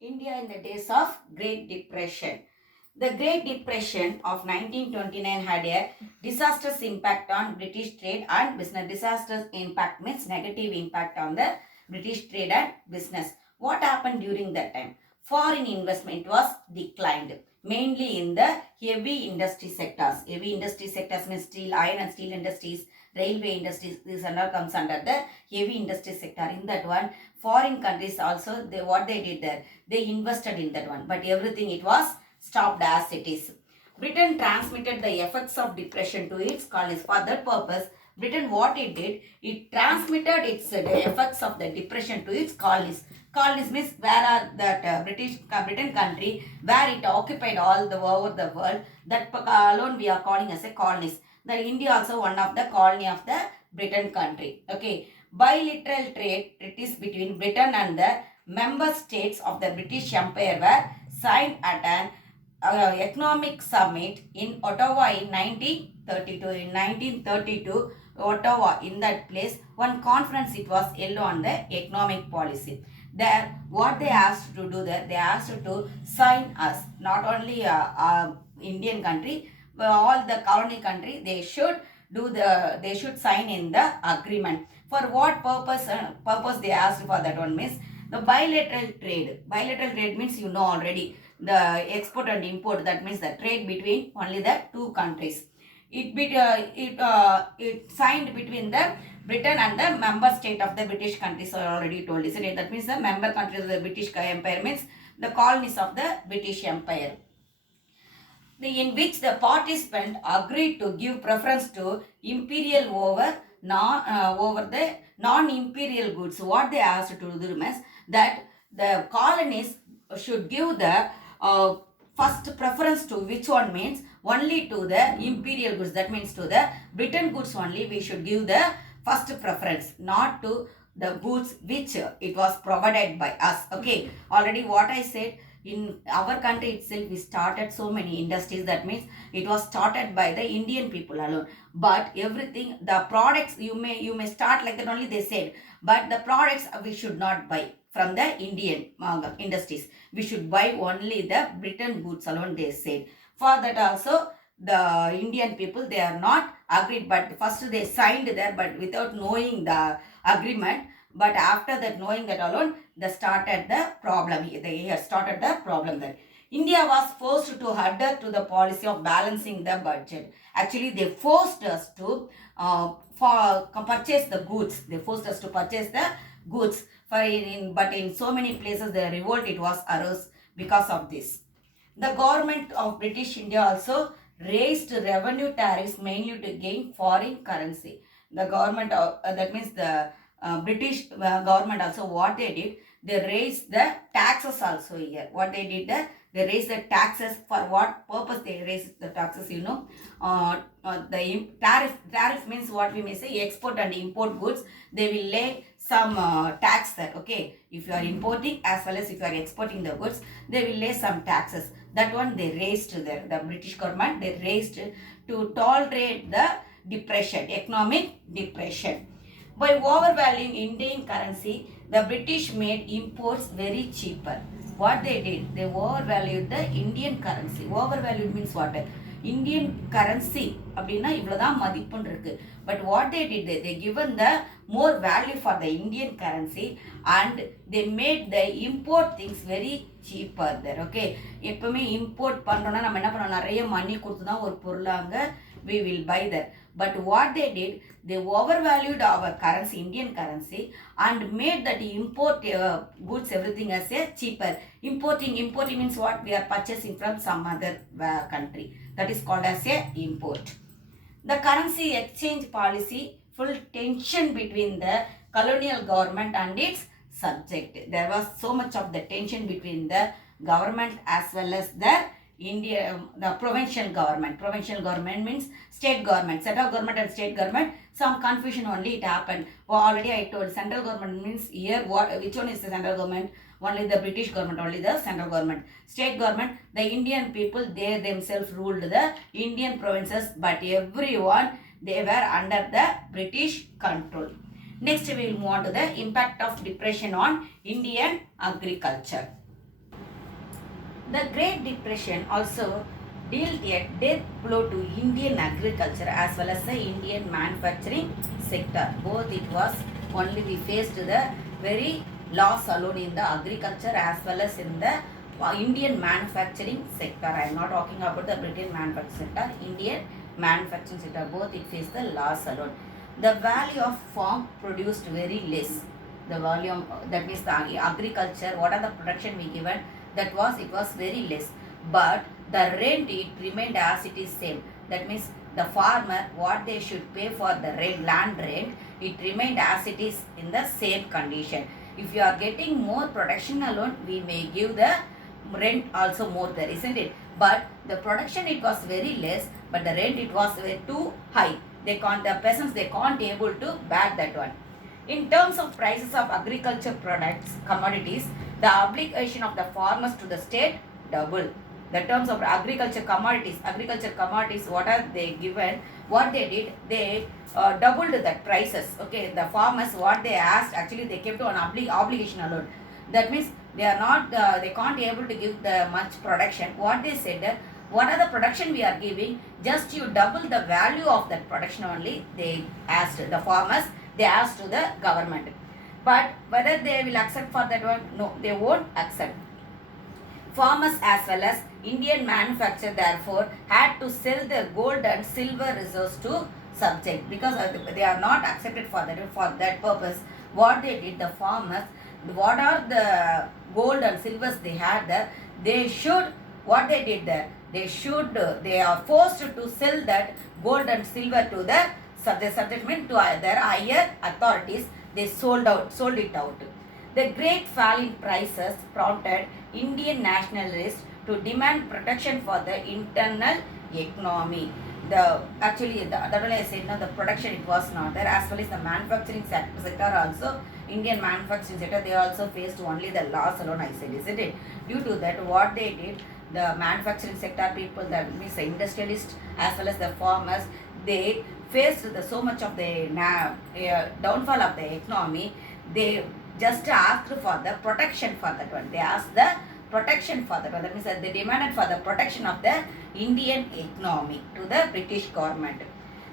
India in the days of Great Depression. The Great Depression of 1929 had a disastrous impact on British trade and business. Disastrous impact means negative impact on the British trade and business. What happened during that time? Foreign investment was declined, mainly in the heavy industry sectors. Heavy industry sectors means steel, iron and steel industries, railway industries. This under comes under the heavy industry sector. In that one, foreign countries also, what they did there, they invested in that one, but everything it was stopped as it is. Britain transmitted the effects of depression to its colonies. For that purpose, Britain, what it did, it transmitted the effects of the depression to its colonies. Colonies means where are that Britain country where it occupied all the over the world. That alone we are calling as a colonies. The India also one of the colony of the Britain country. Okay, bilateral trade treaties between Britain and the member states of the British Empire were signed at an economic summit in Ottawa in 1932. In 1932, Ottawa, in that place, one conference it was held on the economic policy. There, what they asked to do there, they asked to sign us, not only Indian country, but all the colony country, they should sign in the agreement. For what purpose? Purpose they asked for that one means the bilateral trade. Bilateral trade means you know already the export and import. That means the trade between only the two countries. It signed between the Britain and the member state of the British countries. I already told, isn't it? That means the member countries of the British Empire means the colonies of the British Empire, in which the participant agreed to give preference to imperial over the non-imperial goods. What they asked to do means that the colonies should give the first preference to which one means only to the imperial goods. That means to the Britain goods only we should give the first preference, not to the goods which it was provided by us. Okay, already what I said, in our country itself we started so many industries. That means it was started by the Indian people alone, but everything, the products you may start like that only they said, but the products we should not buy from the Indian industries. We should buy only the Britain goods alone, they said. For that also the Indian people, they are not agreed, but first they signed there but without knowing the agreement. But after that, knowing that alone, they started the problem. They started the problem there. India was forced to adhere to the policy of balancing the budget. Actually, they forced us to purchase the goods. They forced us to purchase the goods. But in so many places, the revolt it was arose because of this. The government of British India also raised revenue tariffs mainly to gain foreign currency. The government that means the British government also what they did, they raised the taxes also here. What they did there, they raised the taxes. For what purpose they raised the taxes, you know? The tariff means what we may say export and import goods. They will lay some tax there. Okay, if you are importing as well as if you are exporting the goods, they will lay some taxes. That one they raised there. The British government they raised to tolerate the depression, economic depression. By overvaluing Indian currency, the British made imports very cheaper. What they did, they overvalued the Indian currency. Overvalued means what? Indian currency அப்படின்னா இவ்வளவுதான் மதிப்புன்னு இருக்கு. But what they did, they given the more value for the Indian currency and they made the import things very cheaper there. Okay, எப்பவுமே import பண்றோம்னா நம்ம என்ன பண்ணோம், நிறைய மணி கொடுத்து தான் ஒரு பொருளாங்க we will buy that. But what they did, they overvalued our currency, Indian currency, and made that import goods everything as a cheaper. Importing means what? We are purchasing from some other country. That is called as a import. The currency exchange policy full tension between the colonial government and its subject. There was so much of the tension between the government as well as the the provincial government. Provincial government means state government. Central government and state government, some confusion only it happened. Well, already I told central government means here which one is the central government? Only the British government, only the central government. State government, the Indian people, they themselves ruled the Indian provinces, but everyone, they were under the British control. Next we will move on to the impact of depression on Indian agriculture. The Great Depression also dealt a death blow to Indian agriculture as well as the Indian manufacturing sector. Both it was only we faced the very loss alone in the agriculture as well as in the Indian manufacturing sector. I am not talking about the Britain manufacturing sector, Indian manufacturing sector. Both it faced the loss alone. The value of farm produced very less. The volume, that means the agriculture, what are the production we given, that was, it was very less, but the rent it remained as it is same. That means the farmer what they should pay for the rent, land rent, it remained as it is in the same condition. If you are getting more production alone, we may give the rent also more there, isn't it? But the production it was very less, but the rent it was too high. They can't, the peasants they can't able to bear that one. In terms of prices of agriculture products, commodities, the obligation of the farmers to the state double. The terms of agriculture commodities, what are they given, what they did, they doubled that prices. Okay, the farmers what they asked, actually they kept on obligation alone. That means they are not, they can't able to give the much production. What they said that, what are the production we are giving, just you double the value of that production only, they asked the farmers, they asked to the government. But whether they will accept for that one, no, they won't accept. Farmers as well as Indian manufacturer therefore had to sell their gold and silver reserves to subject, because they are not accepted for that purpose. What they did, the farmers, what are the gold and silvers they had there, they should, what they did there, they are forced to sell that gold and silver to the subject means to their higher authorities. They sold it out. The great fall in prices prompted Indian nationalists to demand protection for the internal economy. That only I said, no, the production it was not there, as well as the manufacturing sector also, Indian manufacturing sector, they also faced only the loss alone, I said, isn't it? Due to that, what they did, the manufacturing sector people, that means the industrialists as well as the farmers, they faced so much of the downfall of the economy. They just asked for the protection for that one. They asked the protection for that one. That means that they demanded for the protection of the Indian economy to the British government.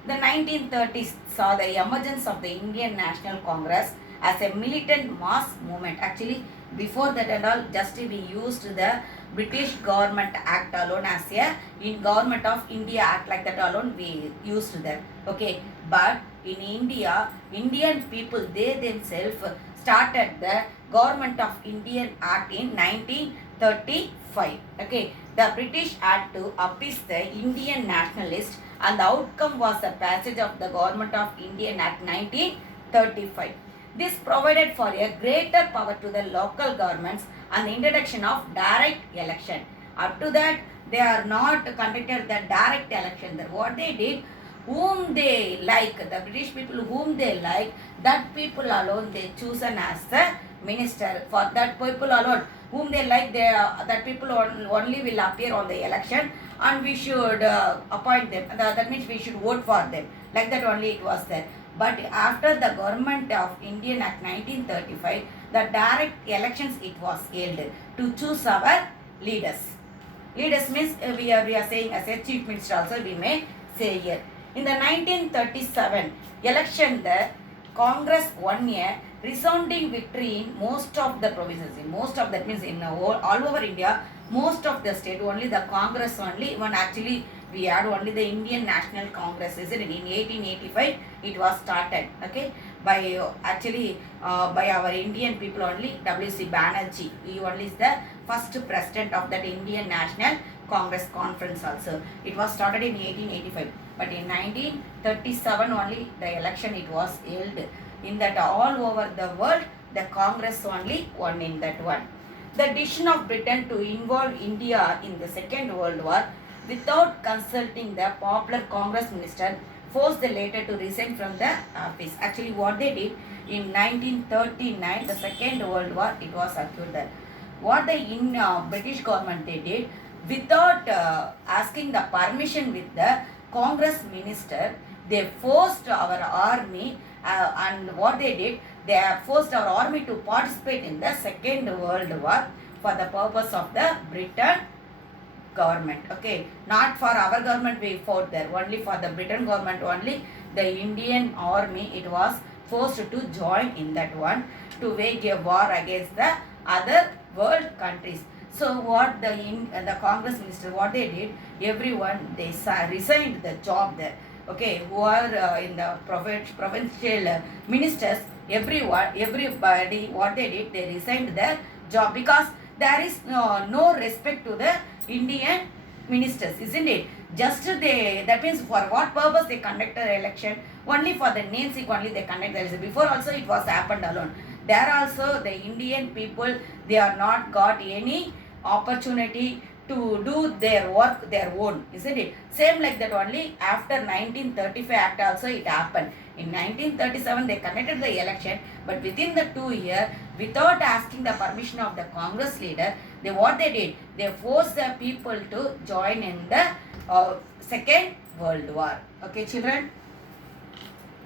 The 1930s saw the emergence of the Indian National Congress as a militant mass movement. Actually, before that and all, just we used the British Government Act alone as a in Government of India Act, like that alone we used them. Okay, but in India, Indian people, they themselves started the Government of Indian Act in 1935. Okay, the British had to appease the Indian nationalists, and the outcome was the passage of the Government of Indian Act 1935. This provided for a greater power to the local governments and the introduction of direct election. Up to that, they are not conducted the direct election. What they did, whom they like, the British people whom they like, that people alone they chosen as the minister. For that people alone, whom they like, that people only will appear on the election, and we should appoint them. That means we should vote for them. Like that only it was there. But after the Government of Indian Act 1935, the direct elections it was held to choose our leaders. Leaders means we are saying as a chief minister also we may say here. In the 1937 election, the Congress won a resounding victory in most of the provinces. In most of, that means in all over India, most of the state, only the Congress only, one actually we had only the Indian National Congress, isn't it? In 1885 it was started, okay, by by our Indian people only, W.C. Banerjee. He only is the first president of that Indian National Congress conference also. It was started in 1885, but in 1937 only the election it was held. In that all over the world, the Congress only won in that one. The decision of Britain to involve India in the Second World War without consulting the popular Congress minister forced the latter to resign from the office. Actually, what they did in 1939, the Second World War, it was occurred there. What the British government they did, without asking the permission with the Congress minister, they forced our army, and what they did, they forced our army to participate in the Second World War for the purpose of the Britain government. Okay, not for our government we fought there, only for the Britain government only. The Indian army, it was forced to join in that one to wage a war against the other world countries. So what the Congress minister, what they did, everyone they resigned the job there. Okay, who are in the provincial ministers, everybody, what they did, they resigned their job because there is no respect to the Indian ministers, isn't it? Just that means for what purpose they conducted election? Only for the name sake only they conducted election. Before also it was happened alone. There also the Indian people, they are not got any opportunity to do their work their own, isn't it? Same like that only after 1935 Act also it happened. In 1937 they conducted the election, but within the 2 years, without asking the permission of the Congress leader, what they did, they forced the people to join in the Second World War. Okay, children.